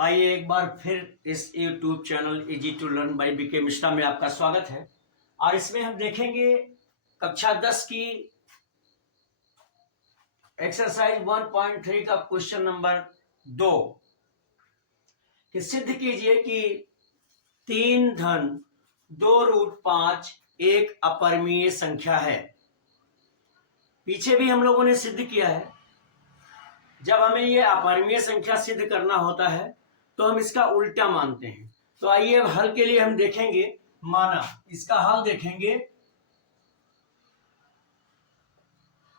आइए एक बार फिर इस YouTube channel easy to learn by BK Mishra में आपका स्वागत है। और इसमें हम देखेंगे कक्षा 10 की एक्सरसाइज 1.3 का क्वेश्चन नंबर 2 कि सिद्ध कीजिए कि 3 धन 2√5 एक अपरिमेय संख्या है। पीछे भी हम लोगों ने सिद्ध किया है। जब हमें ये अपरिमेय संख्या सिद्ध करना होता है तो हम इसका उल्टा मानते हैं। तो आइए अब हल के लिए हम देखेंगे। माना इसका हल देखेंगे।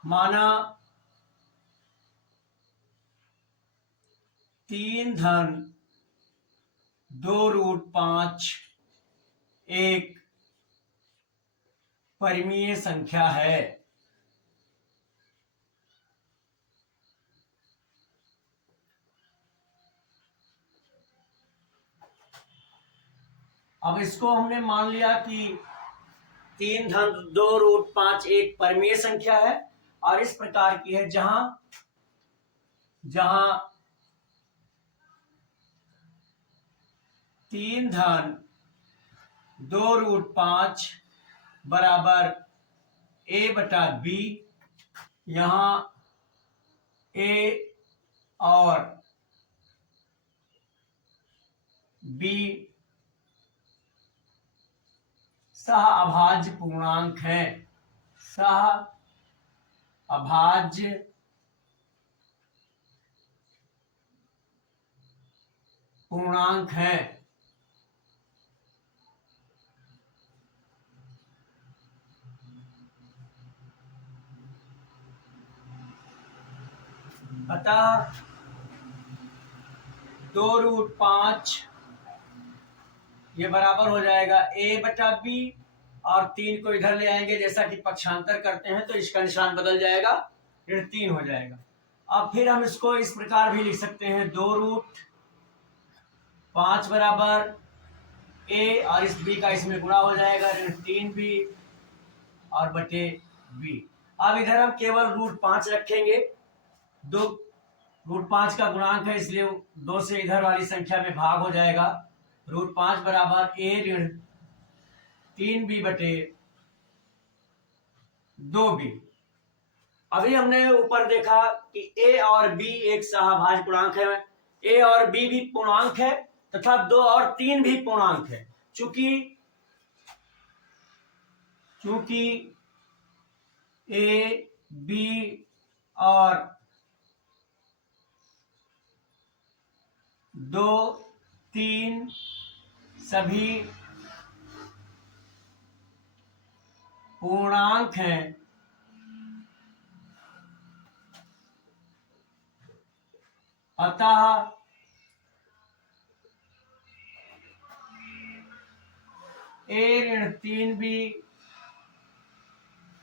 माना 3 धन 2√5 एक परिमेय संख्या है। अब इसको हमने मान लिया कि 3 धन 2√5 एक परिमेय संख्या है और इस प्रकार की है जहां 3 धन 2√5 बराबर a/b। यहां a और b सह अभाज्य पूर्णांक है। सह अभाज्य पूर्णांक है। अतः 2√5 ये बराबर हो जाएगा a/b और 3 को इधर ले आएंगे जैसा कि पक्षांतर करते हैं तो इसका निशान बदल जाएगा, ऋण 3 हो जाएगा। अब फिर हम इसको इस प्रकार भी लिख सकते हैं 2√5 बराबर a और इस b का इसमें गुणा हो जाएगा, ऋण 3b और बटे b। अब इधर हम केवल √5 रखेंगे। 2√5 का गुणांक है इसलिए 2 से इधर वाली संख्या में भाग हो जाएगा। √5 बराबर a ऋण 3b बटे 2b। अभी हमने ऊपर देखा कि a और b एक सहभाज्य पूर्णांक है। a और b भी पूर्णांक है तथा 2 और 3 भी पूर्णांक है। चूंकि a, b और 2, 3 सभी पूर्णांक हैं, अतः a ऋण 3b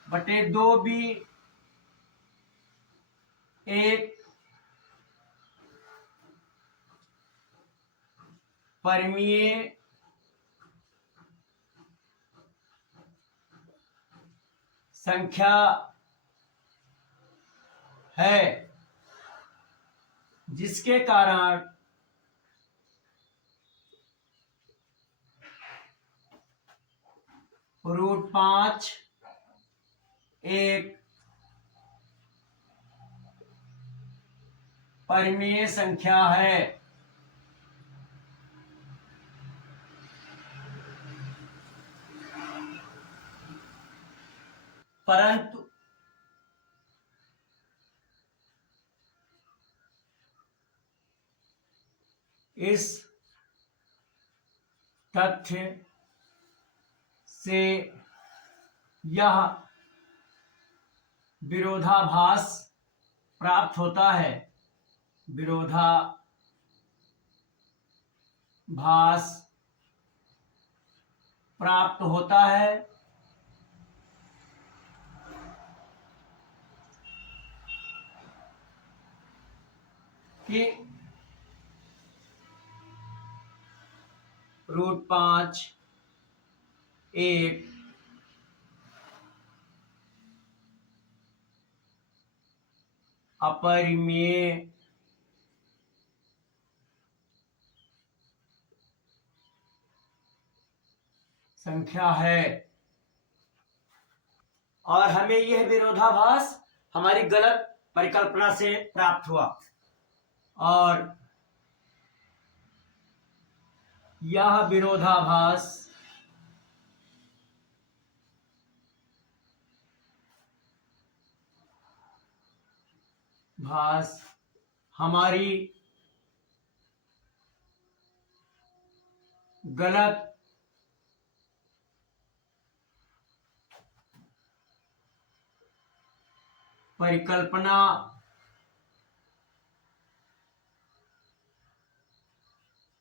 बटे 2b एक परिमेय संख्या है, जिसके कारण √5 एक परिमेय संख्या है। परंतु इस तथ्य से यह विरोधाभास प्राप्त होता है। विरोधाभास प्राप्त होता है कि √5 एक अपरिमेय संख्या है। और हमें यह विरोधाभास हमारी गलत परिकल्पना से प्राप्त हुआ, और यह विरोधाभास हमारी गलत परिकल्पना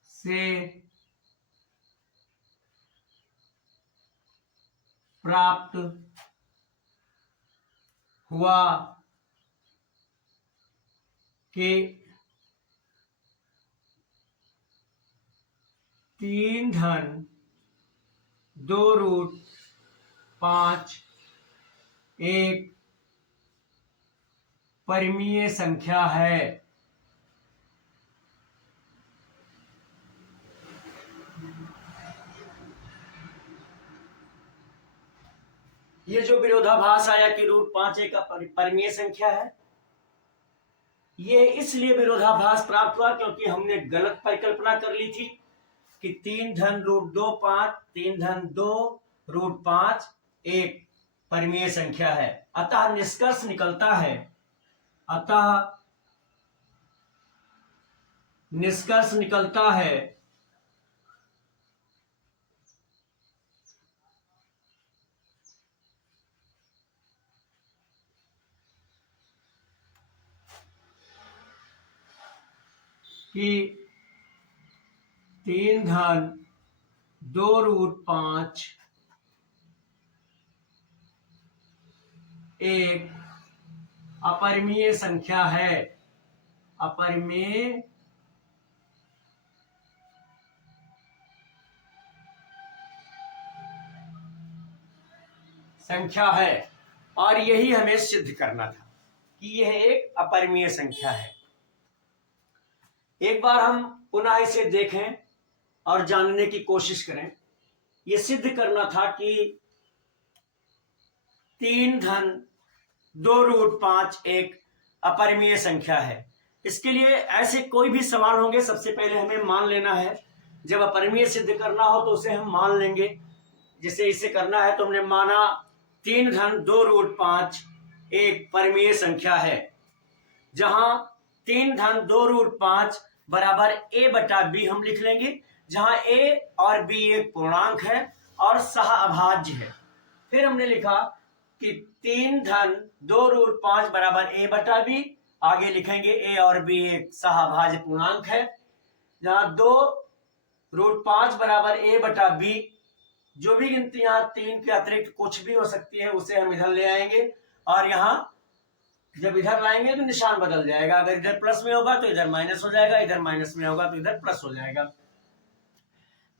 से प्राप्त हुआ कि 3 धन 2 रूट 5 एक परिमेय संख्या है। ये जो विरोधाभास आया कि रूट 5 एक परिमेय संख्या है, ये इसलिए विरोधाभास प्राप्त हुआ क्योंकि हमने गलत परिकल्पना कर ली थी कि 3 धन रूट 2 5 3 धन 2 रूट 5 एक परिमेय संख्या है। अतः निष्कर्ष निकलता है कि 3 धन 2 रूट 5 एक अपरिमेय संख्या है। अपरिमेय संख्या है, और यही हमें सिद्ध करना था कि यह एक अपरिमेय संख्या है। एक बार हम पुनः इसे देखें और जानने की कोशिश करें। यह सिद्ध करना था कि 3 धन 2 रूट 5 एक अपरिमेय संख्या है। इसके लिए ऐसे कोई भी सवाल होंगे, सबसे पहले हमें मान लेना है। जब अपरिमेय सिद्ध करना हो तो उसे हम मान लेंगे। जैसे इसे करना है तो हमने माना 3 धन 2 रूट 5 एक परिमेय संख्या है, जहां 3 धन 2 रूट 5 बराबर a बटा b हम लिख लेंगे, जहां a और b एक पूर्णांक है और सह अभाज्य है। फिर हमने लिखा कि 3 धन 2 रूट 5 बराबर a बटा b, आगे लिखेंगे a और b एक सह अभाज्य पूर्णांक है, जहां 2 रूट 5 बराबर a बटा b, जो भी गिनती यहाँ 3 के अतिरिक्त कुछ भी हो सकती है उसे हम इधर ले आएंगे, और यहाँ जब इधर लाएंगे तो निशान बदल जाएगा। अगर इधर प्लस में होगा तो इधर माइनस हो जाएगा, इधर माइनस में होगा तो इधर प्लस हो जाएगा।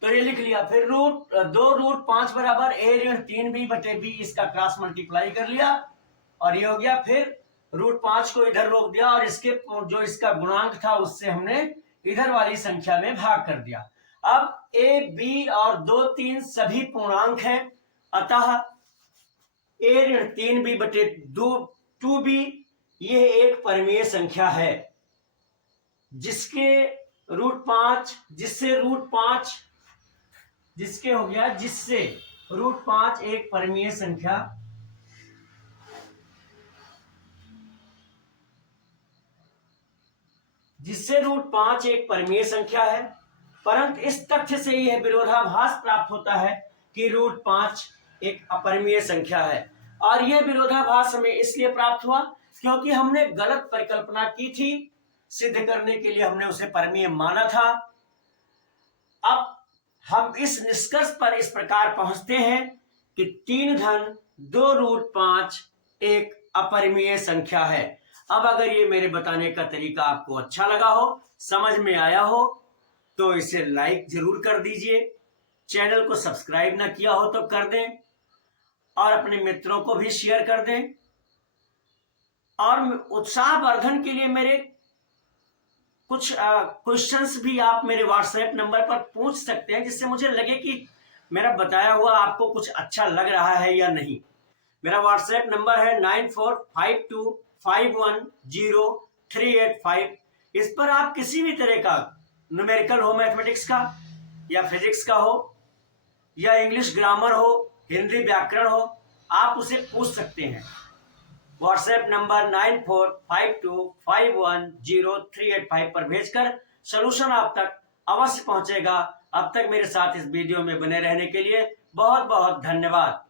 तो ये लिख लिया। फिर 2 रूट 5 बराबर a ऋण 3b बटे b, इसका क्रॉस मल्टीप्लाई कर लिया और ये हो गया। फिर रूट 5 को इधर रोक दिया और इसके जो इसका गुणांक था उससे हमने इधर वाली संख्या में भाग कर दिया। अब a b और 2 3 सभी पूर्णांक हैं, अतः a ऋण 3b बटे 2b यह एक परिमेय संख्या है, जिसके रूट 5 जिससे रूट 5 एक परिमेय संख्या है। परंतु इस तथ्य से यह विरोधाभास प्राप्त होता है कि रूट 5 एक अपरिमेय संख्या है। और यह विरोधाभास हमें इसलिए प्राप्त हुआ क्योंकि हमने गलत परिकल्पना की थी। सिद्ध करने के लिए हमने उसे परिमेय माना था। अब हम इस निष्कर्ष पर इस प्रकार पहुंचते हैं कि 3 धन 2 रूट 5 एक अपरिमेय संख्या है। अब अगर ये मेरे बताने का तरीका आपको अच्छा लगा हो, समझ में आया हो, तो इसे लाइक जरूर कर दीजिए। चैनल को सब्सक्राइब ना किया हो तो कर दें और अपने मित्रों को भी शेयर कर दें। और उत्साहवर्धन के लिए मेरे कुछ क्वेश्चंस भी आप मेरे व्हाट्सएप नंबर पर पूछ सकते हैं, जिससे मुझे लगे कि मेरा बताया हुआ आपको कुछ अच्छा लग रहा है या नहीं। मेरा व्हाट्सएप नंबर है 9452510385। इस पर आप किसी भी तरह का न्यूमेरिकल हो, मैथमेटिक्स का या फिजिक्स का हो या इंग्लिश ग्रामर हो, हिंदी व्याकरण हो, आप उसे पूछ सकते हैं। व्हाट्सएप नंबर 9452510385 पर भेजकर सलूशन आप तक अवश्य पहुंचेगा। अब तक मेरे साथ इस वीडियो में बने रहने के लिए बहुत बहुत धन्यवाद।